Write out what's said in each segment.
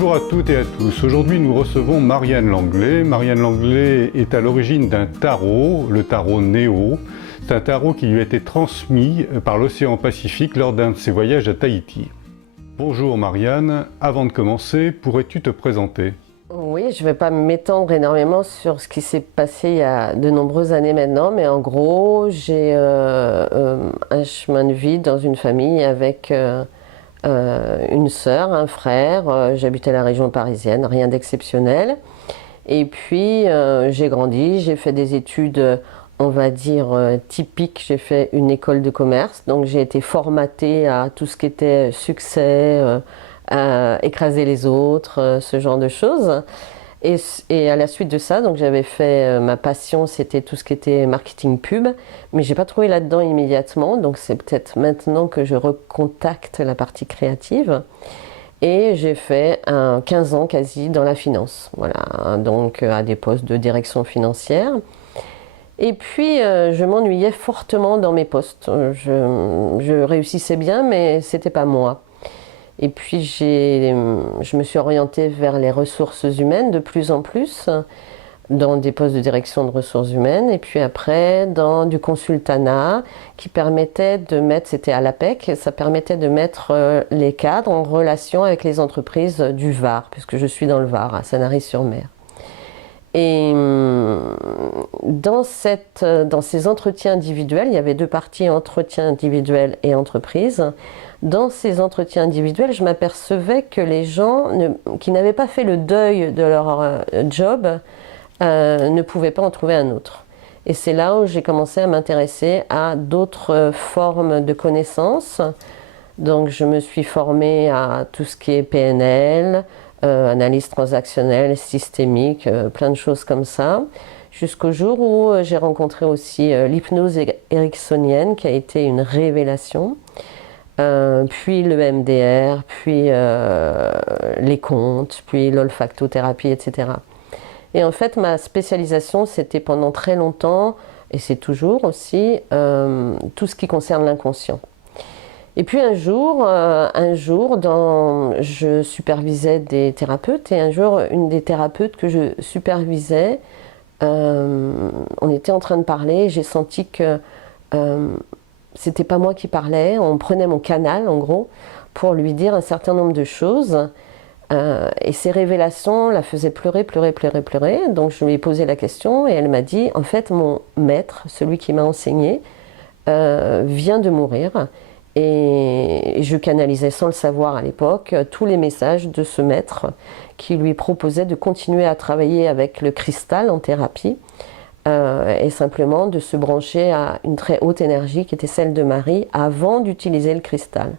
Bonjour à toutes et à tous. Aujourd'hui, nous recevons Marianne Langlais. Marianne Langlais est à l'origine d'un tarot, le tarot Néo. C'est un tarot qui lui a été transmis par l'océan Pacifique lors d'un de ses voyages à Tahiti. Bonjour Marianne, avant de commencer, pourrais-tu te présenter ? Oui, je ne vais pas m'étendre énormément sur ce qui s'est passé il y a de nombreuses années maintenant, mais en gros, j'ai un chemin de vie dans une famille avec une sœur, un frère. J'habitais la région parisienne, rien d'exceptionnel. Et puis, j'ai grandi, j'ai fait des études, on va dire, typiques. J'ai fait une école de commerce, donc j'ai été formatée à tout ce qui était succès, écraser les autres, ce genre de choses. Et à la suite de ça, donc j'avais fait ma passion, c'était tout ce qui était marketing pub, mais j'ai pas trouvé là-dedans immédiatement, donc c'est peut-être maintenant que je recontacte la partie créative. Et j'ai fait 15 ans quasi dans la finance, voilà, donc à des postes de direction financière. Et puis je m'ennuyais fortement dans mes postes. Je réussissais bien, mais c'était pas moi. Et puis je me suis orientée vers les ressources humaines de plus en plus, dans des postes de direction de ressources humaines, et puis après dans du consultanat qui permettait de mettre, c'était à l'APEC, ça permettait de mettre les cadres en relation avec les entreprises du Var, puisque je suis dans le Var, à Sanary-sur-Mer. Et dans ces entretiens individuels, il y avait deux parties, entretien individuel et entreprise. Dans ces entretiens individuels, je m'apercevais que les gens qui n'avaient pas fait le deuil de leur job ne pouvaient pas en trouver un autre. Et c'est là où j'ai commencé à m'intéresser à d'autres formes de connaissances. Donc je me suis formée à tout ce qui est PNL, analyse transactionnelle, systémique, plein de choses comme ça, jusqu'au jour où j'ai rencontré aussi l'hypnose ericksonienne qui a été une révélation, puis le MDR, puis les contes, puis l'olfactothérapie, etc. Et en fait, ma spécialisation, c'était pendant très longtemps, et c'est toujours aussi, tout ce qui concerne l'inconscient. Et puis un jour, je supervisais des thérapeutes, et un jour, une des thérapeutes que je supervisais, on était en train de parler, j'ai senti que c'était pas moi qui parlais, on prenait mon canal en gros, pour lui dire un certain nombre de choses, et ces révélations la faisaient pleurer, donc je lui ai posé la question, et elle m'a dit, en fait, mon maître, celui qui m'a enseigné, vient de mourir. Et je canalisais sans le savoir à l'époque tous les messages de ce maître qui lui proposait de continuer à travailler avec le cristal en thérapie et simplement de se brancher à une très haute énergie qui était celle de Marie avant d'utiliser le cristal.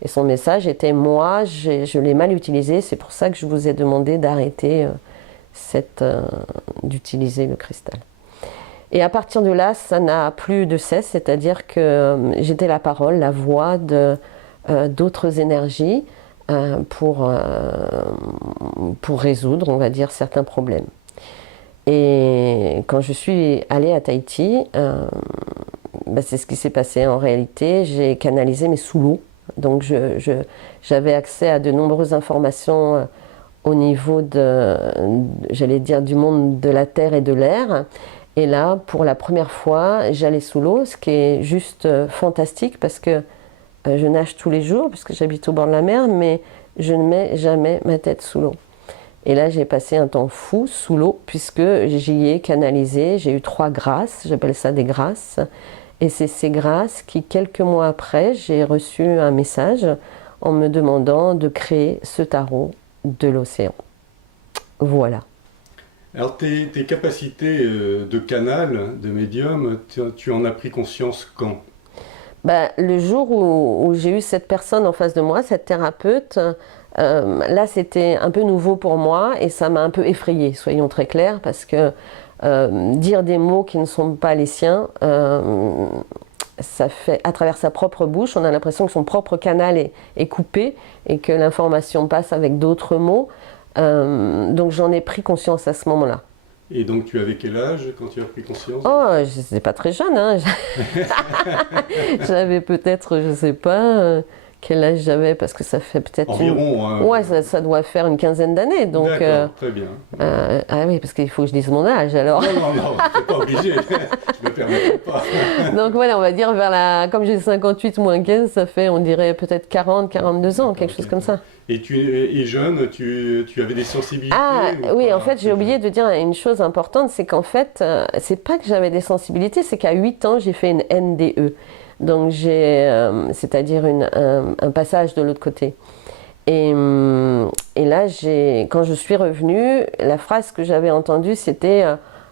Et son message était « moi, je l'ai mal utilisé, c'est pour ça que je vous ai demandé d'arrêter d'utiliser le cristal ». Et à partir de là, ça n'a plus de cesse, c'est-à-dire que j'étais la parole, la voix d'autres énergies pour résoudre, on va dire, certains problèmes. Et quand je suis allée à Tahiti, c'est ce qui s'est passé en réalité, j'ai canalisé mes sous l'eau. Donc j'avais accès à de nombreuses informations au niveau j'allais dire, du monde de la terre et de l'air. Et là, pour la première fois, j'allais sous l'eau, ce qui est juste fantastique parce que je nage tous les jours, puisque j'habite au bord de la mer, mais je ne mets jamais ma tête sous l'eau. Et là, j'ai passé un temps fou sous l'eau, puisque j'y ai canalisé, j'ai eu 3 grâces, j'appelle ça des grâces. Et c'est ces grâces qui, quelques mois après, j'ai reçu un message en me demandant de créer ce tarot de l'océan. Voilà. Alors tes capacités de canal, de médium, tu en as pris conscience quand ? Le jour où j'ai eu cette personne en face de moi, cette thérapeute, là c'était un peu nouveau pour moi et ça m'a un peu effrayée, soyons très clairs, parce que dire des mots qui ne sont pas les siens, ça fait, à travers sa propre bouche, on a l'impression que son propre canal est coupé et que l'information passe avec d'autres mots. Donc j'en ai pris conscience à ce moment-là. Et donc tu avais quel âge quand tu as pris conscience ? Oh, je n'étais pas très jeune, hein. J'avais peut-être, je ne sais pas, quel âge j'avais, parce que ça fait peut-être environ. Ouais, ça doit faire une quinzaine d'années. Donc, d'accord, très bien. Ah oui, parce qu'il faut que je dise mon âge alors. Non, t'es pas obligé, je me permettrai pas. Donc voilà, on va dire comme j'ai 58 moins 15, ça fait, on dirait peut-être 40, 42 ans, quelque chose comme ça. Et tu es jeune, tu avais des sensibilités? Ah oui, pas? en fait, j'ai oublié de dire une chose importante, c'est qu'en fait, c'est pas que j'avais des sensibilités, c'est qu'à 8 ans, j'ai fait une NDE. Donc c'est-à-dire un passage de l'autre côté. Et là, quand je suis revenue, la phrase que j'avais entendue, c'était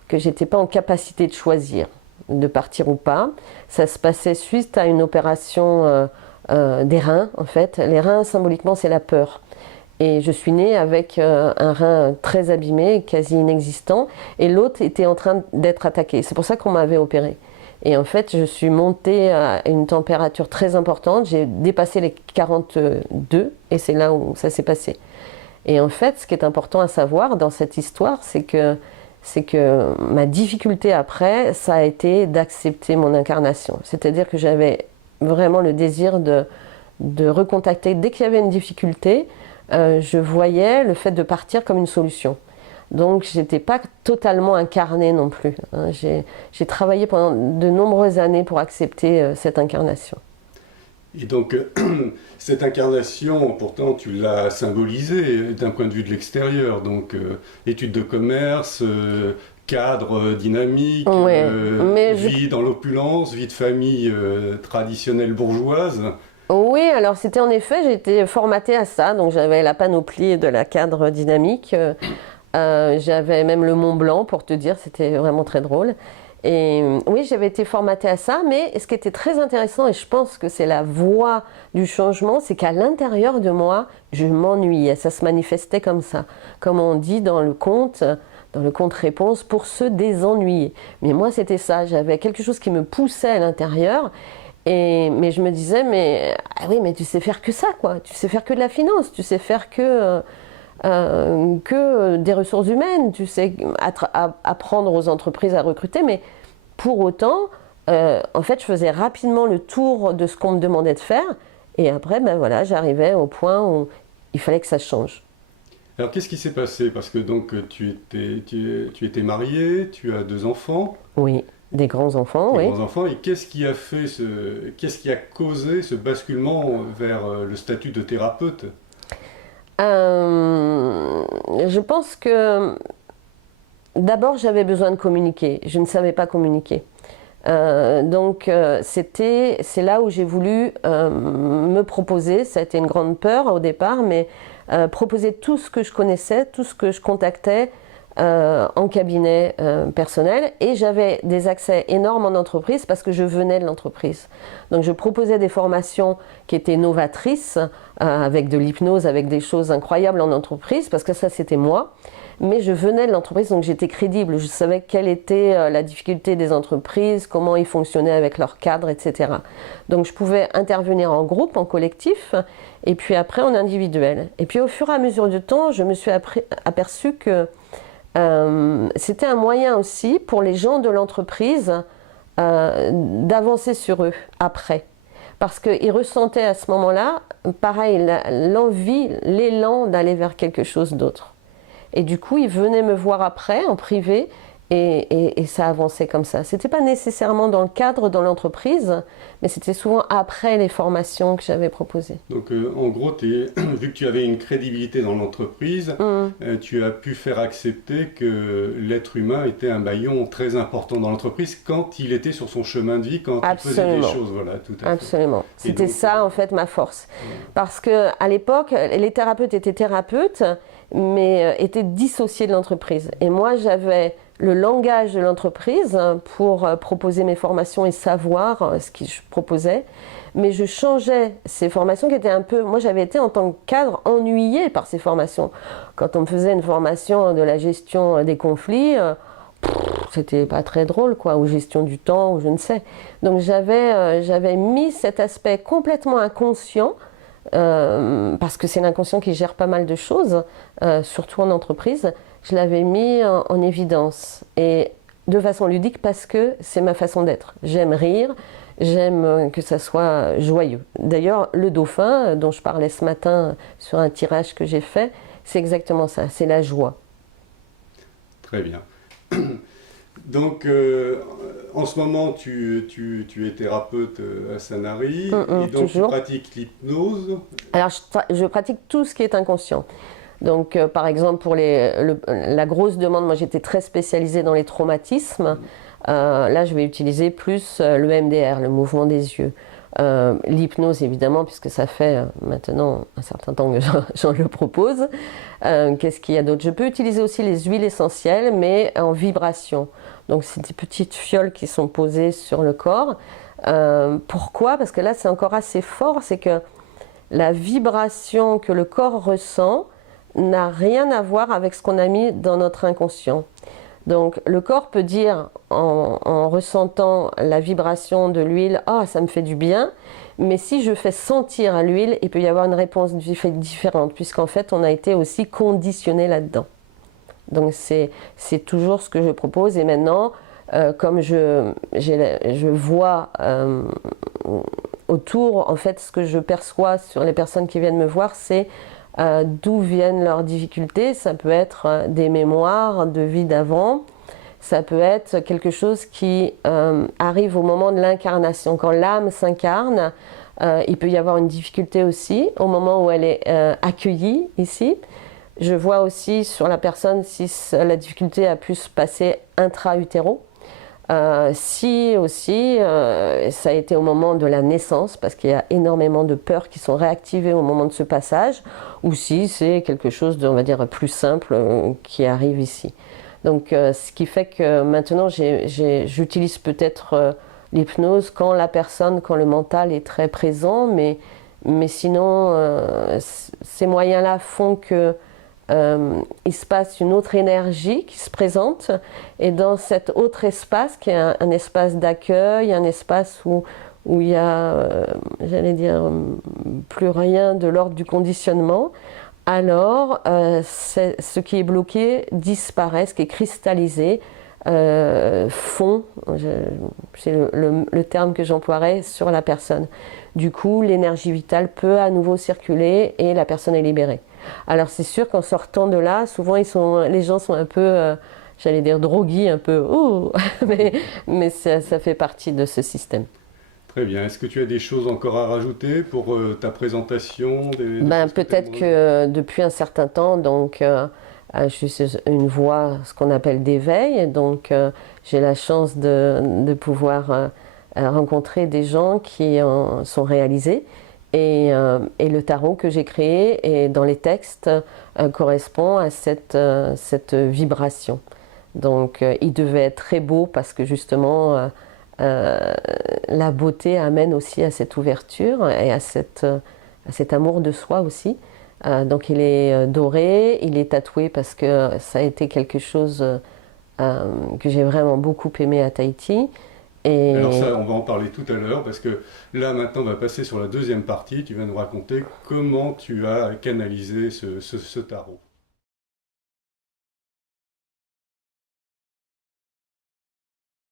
que j'étais pas en capacité de choisir de partir ou pas. Ça se passait suite à une opération des reins, en fait. Les reins, symboliquement, c'est la peur. Et je suis née avec un rein très abîmé, quasi inexistant, et l'autre était en train d'être attaqué. C'est pour ça qu'on m'avait opérée. Et en fait, je suis montée à une température très importante. J'ai dépassé les 42 et c'est là où ça s'est passé. Et en fait, ce qui est important à savoir dans cette histoire, c'est que ma difficulté après, ça a été d'accepter mon incarnation. C'est-à-dire que j'avais vraiment le désir de recontacter. Dès qu'il y avait une difficulté, je voyais le fait de partir comme une solution. Donc, je n'étais pas totalement incarnée non plus. J'ai travaillé pendant de nombreuses années pour accepter cette incarnation. Et donc, cette incarnation, pourtant, tu l'as symbolisée d'un point de vue de l'extérieur. Donc, études de commerce, cadre dynamique, vie dans l'opulence, vie de famille traditionnelle bourgeoise. Oui, alors c'était en effet, j'ai été formatée à ça. Donc, j'avais la panoplie de la cadre dynamique. J'avais même le Mont Blanc, pour te dire, c'était vraiment très drôle. Et oui, j'avais été formatée à ça, mais ce qui était très intéressant, et je pense que c'est la voie du changement, c'est qu'à l'intérieur de moi, je m'ennuyais. Ça se manifestait comme ça. Comme on dit dans le conte réponse, pour se désennuyer. Mais moi, c'était ça. J'avais quelque chose qui me poussait à l'intérieur. Mais je me disais, ah oui, mais tu sais faire que ça, quoi. Tu sais faire que de la finance, tu sais faire que des ressources humaines, tu sais apprendre aux entreprises à recruter, mais pour autant, en fait, je faisais rapidement le tour de ce qu'on me demandait de faire, et après, voilà, j'arrivais au point où il fallait que ça change. Alors, qu'est-ce qui s'est passé? Parce que donc, tu étais mariée, tu as 2 enfants. Oui, des grands-enfants, oui. Des grands-enfants, et qu'est-ce qui a causé ce basculement vers le statut de thérapeute? Je pense que d'abord j'avais besoin de communiquer. Je ne savais pas communiquer. Donc c'est là où j'ai voulu me proposer. Ça a été une grande peur au départ, mais proposer tout ce que je connaissais, tout ce que je contactais en cabinet personnel. Et j'avais des accès énormes en entreprise parce que je venais de l'entreprise. Donc je proposais des formations qui étaient novatrices, avec de l'hypnose, avec des choses incroyables en entreprise, parce que ça c'était moi. Mais je venais de l'entreprise, donc j'étais crédible. Je savais quelle était la difficulté des entreprises, comment ils fonctionnaient avec leurs cadres, etc. Donc je pouvais intervenir en groupe, en collectif, et puis après en individuel. Et puis au fur et à mesure du temps, je me suis aperçue que c'était un moyen aussi pour les gens de l'entreprise d'avancer sur eux après. Parce qu'ils ressentaient à ce moment-là, pareil, l'envie, l'élan d'aller vers quelque chose d'autre. Et du coup, ils venaient me voir après, en privé, et ça avançait comme ça. C'était pas nécessairement dans le cadre, dans l'entreprise, mais c'était souvent après les formations que j'avais proposées. Donc, en gros, vu que tu avais une crédibilité dans l'entreprise, tu as pu faire accepter que l'être humain était un maillon très important dans l'entreprise quand il était sur son chemin de vie, quand il faisait des choses. Voilà, tout à fait. Absolument. C'était donc, ça, en fait, ma force. Parce qu'à l'époque, les thérapeutes étaient thérapeutes, mais étaient dissociés de l'entreprise. Et moi, j'avais le langage de l'entreprise pour proposer mes formations et savoir ce que je proposais. Mais je changeais ces formations qui étaient un peu... Moi, j'avais été en tant que cadre ennuyée par ces formations. Quand on me faisait une formation de la gestion des conflits, c'était pas très drôle, quoi, ou gestion du temps, ou je ne sais. Donc j'avais mis cet aspect complètement inconscient, parce que c'est l'inconscient qui gère pas mal de choses, surtout en entreprise. Je l'avais mis en évidence, et de façon ludique parce que c'est ma façon d'être. J'aime rire, j'aime que ça soit joyeux. D'ailleurs, le dauphin, dont je parlais ce matin sur un tirage que j'ai fait, c'est exactement ça, c'est la joie. Très bien. Donc, en ce moment, tu es thérapeute à Sanary, et donc toujours. tu pratiques l'hypnose. Alors, je pratique tout ce qui est inconscient. Donc, par exemple, pour la grosse demande, moi j'étais très spécialisée dans les traumatismes. Là, je vais utiliser plus le MDR, le mouvement des yeux. L'hypnose, évidemment, puisque ça fait maintenant un certain temps que j'en le propose. Qu'est-ce qu'il y a d'autre? Je peux utiliser aussi les huiles essentielles, mais en vibration. Donc, c'est des petites fioles qui sont posées sur le corps. Pourquoi? Parce que là, c'est encore assez fort. C'est que la vibration que le corps ressent n'a rien à voir avec ce qu'on a mis dans notre inconscient. Donc le corps peut dire en ressentant la vibration de l'huile, ah ça me fait du bien, mais si je fais sentir à l'huile, il peut y avoir une réponse différente, puisqu'en fait on a été aussi conditionné là-dedans. Donc c'est toujours ce que je propose, et maintenant comme je vois autour, en fait ce que je perçois sur les personnes qui viennent me voir, c'est d'où viennent leurs difficultés. Ça peut être des mémoires de vie d'avant, ça peut être quelque chose qui arrive au moment de l'incarnation. Quand l'âme s'incarne, il peut y avoir une difficulté aussi au moment où elle est accueillie ici. Je vois aussi sur la personne si la difficulté a pu se passer intra-utéro. Si aussi ça a été au moment de la naissance, parce qu'il y a énormément de peurs qui sont réactivées au moment de ce passage, ou si c'est quelque chose de, on va dire, plus simple qui arrive ici. Donc ce qui fait que maintenant j'utilise peut-être l'hypnose quand le mental est très présent, mais sinon ces moyens-là font que il se passe une autre énergie qui se présente, et dans cet autre espace qui est un espace d'accueil, un espace où il y a, j'allais dire, plus rien de l'ordre du conditionnement, alors ce qui est bloqué disparaît, ce qui est cristallisé fond, c'est le terme que j'emploierais, sur la personne. Du coup, l'énergie vitale peut à nouveau circuler et la personne est libérée. Alors c'est sûr qu'en sortant de là, souvent les gens sont un peu, j'allais dire drogués, un peu, oh mais ça fait partie de ce système. Très bien. Est-ce que tu as des choses encore à rajouter pour ta présentation Peut-être que depuis un certain temps, donc je suis une voie, ce qu'on appelle d'éveil, donc j'ai la chance de pouvoir rencontrer des gens qui en sont réalisés. Et le tarot que j'ai créé et dans les textes correspond à cette vibration. Donc il devait être très beau parce que justement la beauté amène aussi à cette ouverture et à cet amour de soi aussi. Donc il est doré, il est tatoué parce que ça a été quelque chose que j'ai vraiment beaucoup aimé à Tahiti. Alors ça, on va en parler tout à l'heure, parce que là, maintenant, on va passer sur la deuxième partie. Tu vas nous raconter comment tu as canalisé ce tarot.